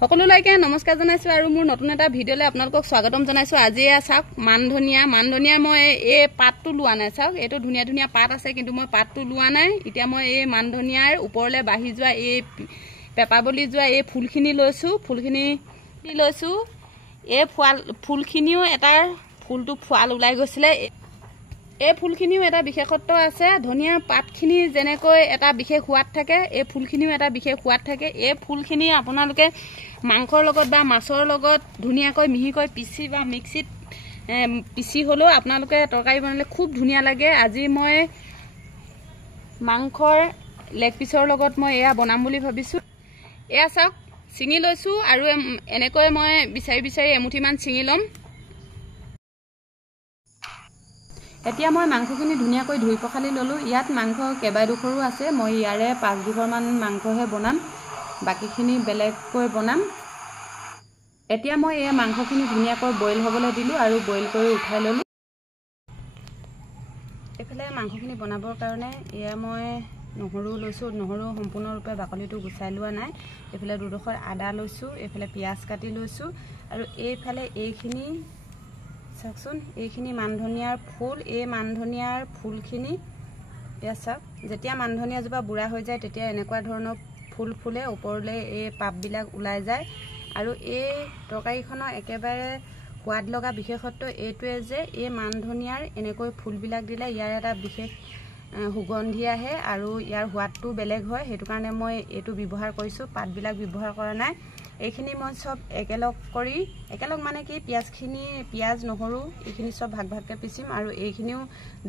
সকলোলৈকে নমস্কাৰ জনাইছো আৰু মোৰ নতুন এটা ভিডিঅ'লৈ আপোনালোকক স্বাগতম জনাইছো। আজি চাওক মান ধনিয়া মই এই পাতটো লোৱা নাই। চাওক এইটো ধুনীয়া ধুনীয়া পাত আছে, কিন্তু মই পাতটো লোৱা নাই। এতিয়া মই এই মান ধনিয়াৰ ওপৰলৈ বাঢ়ি যোৱা এই পেপাবলি যোৱা এই ফুলখিনি লৈছো। এই ফুলখিনিও এটাৰ ফুলটো ফুৱাল ওলাই গৈছিলে। এই ফুলখিনিও এটা বিশেষত্ব আছে। ধনিয়া পাতখিনি যেনেকৈ এটা বিশেষ সোৱাদ থাকে, এই ফুলখিনিও এটা বিশেষ সোৱাদ থাকে। এই ফুলখিনি আপোনালোকে মাংসৰ লগত বা মাছৰ লগত ধুনীয়াকৈ মিহিকৈ পিচি বা মিক্সিত পিচি হ'লেও আপোনালোকে তৰকাৰী বনালে খুব ধুনীয়া লাগে। আজি মই মাংসৰ লেগ পিচৰ লগত মই এয়া বনাম বুলি ভাবিছোঁ। এয়া চাওক ছিঙি লৈছোঁ আৰু এনেকৈ মই বিচাৰি এমুঠিমান ছিঙি ল'ম। এতিয়া মই মাংসখিনি ধুনীয়াকৈ ধুই পখালি ল'লোঁ। ইয়াত মাংস কেইবাডোখৰো আছে। মই ইয়াৰে 5 ডোখৰমান মাংসহে বনাম, বাকীখিনি বেলেগকৈ বনাম। এতিয়া মই এই মাংসখিনি ধুনীয়াকৈ বইল হ'বলৈ দিলোঁ আৰু বইল কৰি উঠাই ল'লোঁ। এইফালে মাংসখিনি বনাবৰ কাৰণে এয়া মই নহৰু লৈছোঁ। নহৰু সম্পূৰ্ণৰূপে বাকলিটো গুচাই লোৱা নাই। এইফালে 2ডোখৰ আদা লৈছোঁ, এইফালে পিঁয়াজ কাটি লৈছোঁ আৰু এইফালে এইখিনি চাওকচোন, এইখিনি মান ধনিয়াৰ ফুল। এই মান ধনিয়াৰ ফুলখিনি এয়া চাওক, যেতিয়া মান ধনিয়াজোপা বুঢ়া হৈ যায় তেতিয়া এনেকুৱা ধৰণৰ ফুল ফুলে, ওপৰলৈ এই পাতবিলাক ওলাই যায়। আৰু এই তৰকাৰীখনৰ একেবাৰে সোৱাদ লগা বিশেষত্ব এইটোৱে যে এই মান ধনিয়াৰ এনেকৈ ফুলবিলাক দিলে ইয়াৰ এটা বিশেষ সুগন্ধি আহে আৰু ইয়াৰ সোৱাদটো বেলেগ হয়। সেইটো কাৰণে মই এইটো ব্যৱহাৰ কৰিছোঁ, পাতবিলাক ব্যৱহাৰ কৰা নাই। এইখিনি মই চব একেলগ মানে কি পিঁয়াজ নহৰু এইখিনি চব ভাগ ভাগকৈ পিচিম আৰু এইখিনিও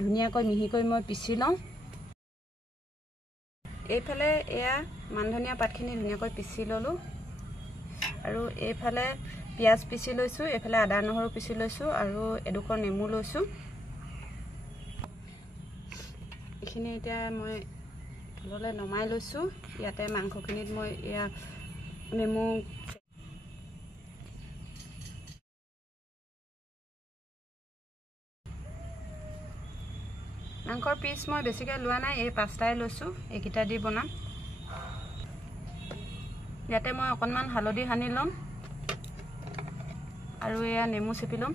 ধুনীয়াকৈ মিহিকৈ মই পিচি লওঁ। এইফালে এয়া মান ধনিয়া পাতখিনি ধুনীয়াকৈ পিচি ল'লোঁ আৰু এইফালে পিঁয়াজ পিচি লৈছোঁ, এইফালে আদা নহৰু পিচি লৈছোঁ আৰু এডোখৰ নেমু লৈছোঁ। এইখিনি এতিয়া মই তললৈ নমাই লৈছোঁ। ইয়াতে মাংসখিনিত মই এয়া নেমু মাংসৰ পিচ মই বেছিকৈ লোৱা নাই, এই 5টাই লৈছোঁ। এইকেইটা দি বনাম। ইয়াতে মই অকণমান হালধি সানি ল'ম আৰু এয়া নেমু চেপি ল'ম।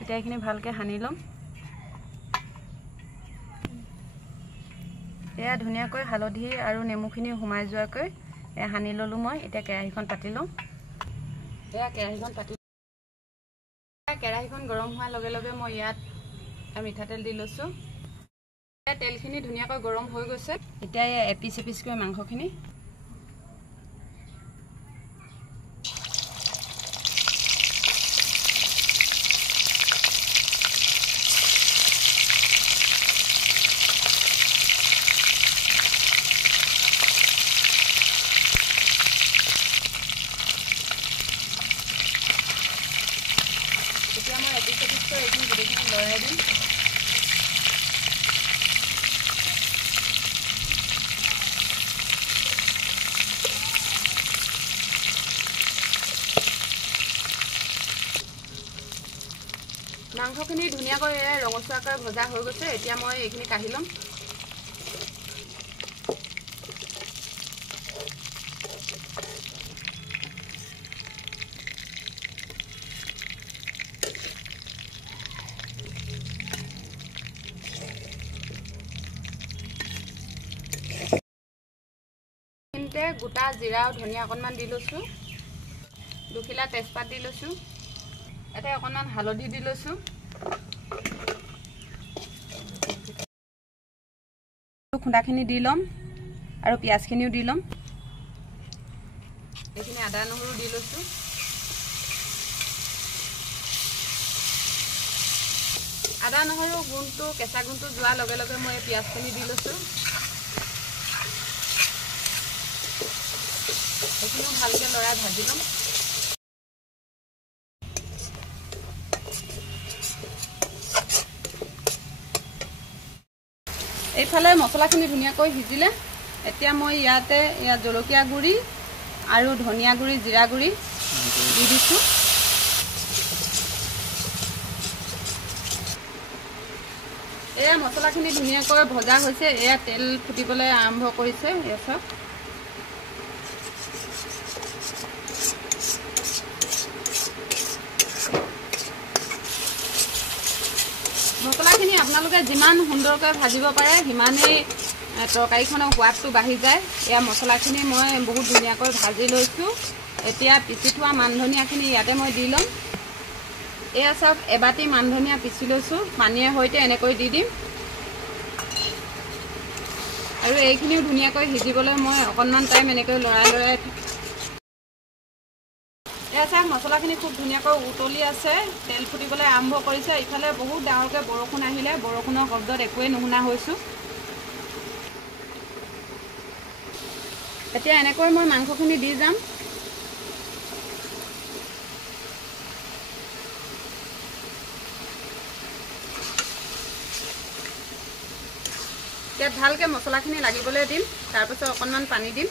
এতিয়া এইখিনি ভালকৈ সানি ল'ম। এয়া ধুনীয়াকৈ হালধি আৰু নেমুখিনি সোমাই যোৱাকৈ এয়া সানি ল'লোঁ মই। এতিয়া কেৰাহীখন পাতি লওঁ। এয়া কেৰাহীখন গৰম হোৱাৰ লগে লগে মই ইয়াত মিঠাতেল দি লৈছোঁ। তেলখিনি ধুনীয়াকৈ গৰম হৈ গৈছে। এতিয়া এপিচ এপিচকৈ মাংসখিনি মই এপিচ এপিচকৈ এইখিনি গোটেইখিনি লৰাই দিম। মাংসখিনি ধুনীয়াকৈ ৰঙচুৱাকৈ ভজা হৈ গৈছে। এতিয়া মই এইখিনি কাঢ়ি ল'ম। গোটা জিৰা আৰু ধনিয়া অকণমান দি লৈছোঁ, 2 খিলা তেজপাত দি লৈছোঁ, ইয়াতে অকণমান হালধি দি লৈছোঁ, খুন্দাখিনি দি ল'ম আৰু পিঁয়াজখিনিও দি ল'ম। এইখিনি আদা নহৰু দি লৈছোঁ। আদা নহৰু কেঁচা গোন্ধটো যোৱাৰ লগে লগে মই এই পিঁয়াজখিনি দি লৈছোঁ। এইখিনিও ভালকৈ লৰাই ভাজি ল'ম। এইফালে মছলাখিনি ধুনীয়াকৈ সিজিলে। এতিয়া মই ইয়াত জলকীয়া গুড়ি আৰু ধনিয়া গুড়ি, জিৰা গুড়ি দি দিছোঁ। এয়া মছলাখিনি ধুনীয়াকৈ ভজা হৈছে। এয়া তেল ফুটিবলৈ আৰম্ভ কৰিছে। এয়া চাওক মছলাখিনি আপোনালোকে যিমান সুন্দৰকৈ ভাজিব পাৰে সিমানেই তৰকাৰীখনৰ সোৱাদটো বাঢ়ি যায়। এয়া মছলাখিনি মই বহুত ধুনীয়াকৈ ভাজি লৈছোঁ। এতিয়া পিচি থোৱা মান ধনিয়াখিনি ইয়াতে মই দি ল'ম। এয়া চাওক এবাটি মান ধনিয়া পিচি লৈছোঁ, পানীৰ সৈতে এনেকৈ দি দিম। আৰু এইখিনিও ধুনীয়াকৈ সিজিবলৈ মই অকণমান টাইম এনেকৈ লৰাই এয়া চাওক মছলাখিনি খুব ধুনীয়াকৈ উতলি আছে, তেল ফুটিবলৈ আৰম্ভ কৰিছে। ইফালে বহুত ডাঙৰকৈ বৰষুণ আহিলে, বৰষুণৰ শব্দত একোৱেই নুশুনা হৈছোঁ। এতিয়া এনেকৈ মই মাংসখিনি দি যাম। ইয়াত ভালকৈ মছলাখিনি লাগিবলৈ দিম, তাৰপিছত অকণমান পানী দিম।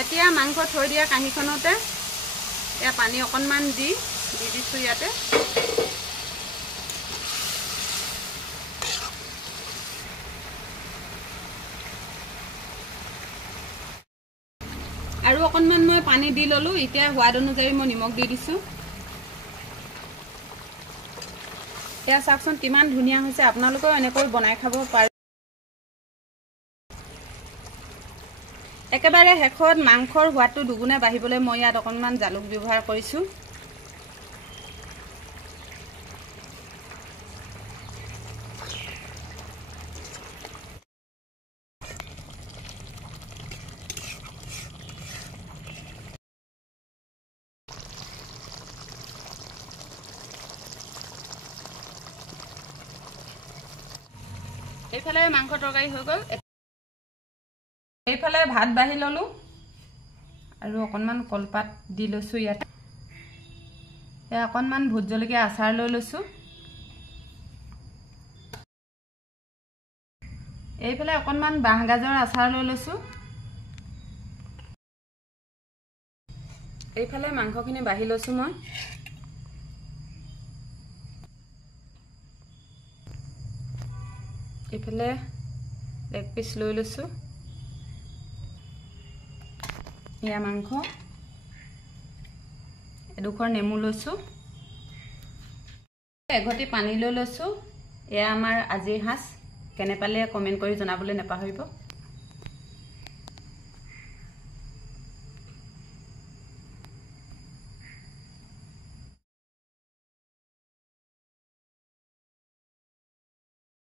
এতিয়া মাংস থৈ দিয়া কাঁহীখনতে এয়া পানী অকণমান দি দিছোঁ ইয়াতে। আৰু অকণমান মই পানী দি ল'লোঁ। এতিয়া সোৱাদ অনুযায়ী মই নিমখ দি দিছোঁ। এয়া চাওকচোন কিমান ধুনীয়া হৈছে। আপোনালোকেও এনেকৈ বনাই খাব পাৰে। একেবাৰে শেষত মাংসৰ সোৱাদটো দুগুণে বাঢ়িবলৈ মই ইয়াত অকণমান জালুক ব্যৱহাৰ কৰিছোঁ। এইফালে মাংস তৰকাৰী হৈ গ'ল। এইফালে ভাত বাঢ়ি ল'লোঁ আৰু অকণমান কলপাত দি লৈছোঁ ইয়াতে। এয়া অকণমান ভোট জলকীয়া আচাৰ লৈ লৈছোঁ। এইফালে অকণমান বাঁহগাজৰ আচাৰ লৈ লৈছোঁ। এইফালে মাংসখিনি বাঢ়ি লৈছোঁ মই। এইফালে লেগ পিচ লৈ লৈছোঁ। এয়া মাংস, এডোখৰ নেমু লৈছোঁ, এঘটি পানী লৈ লৈছোঁ। এয়া আমাৰ আজিৰ সাঁজ। কেনে পালে কমেণ্ট কৰি জনাবলৈ নাপাহৰিব।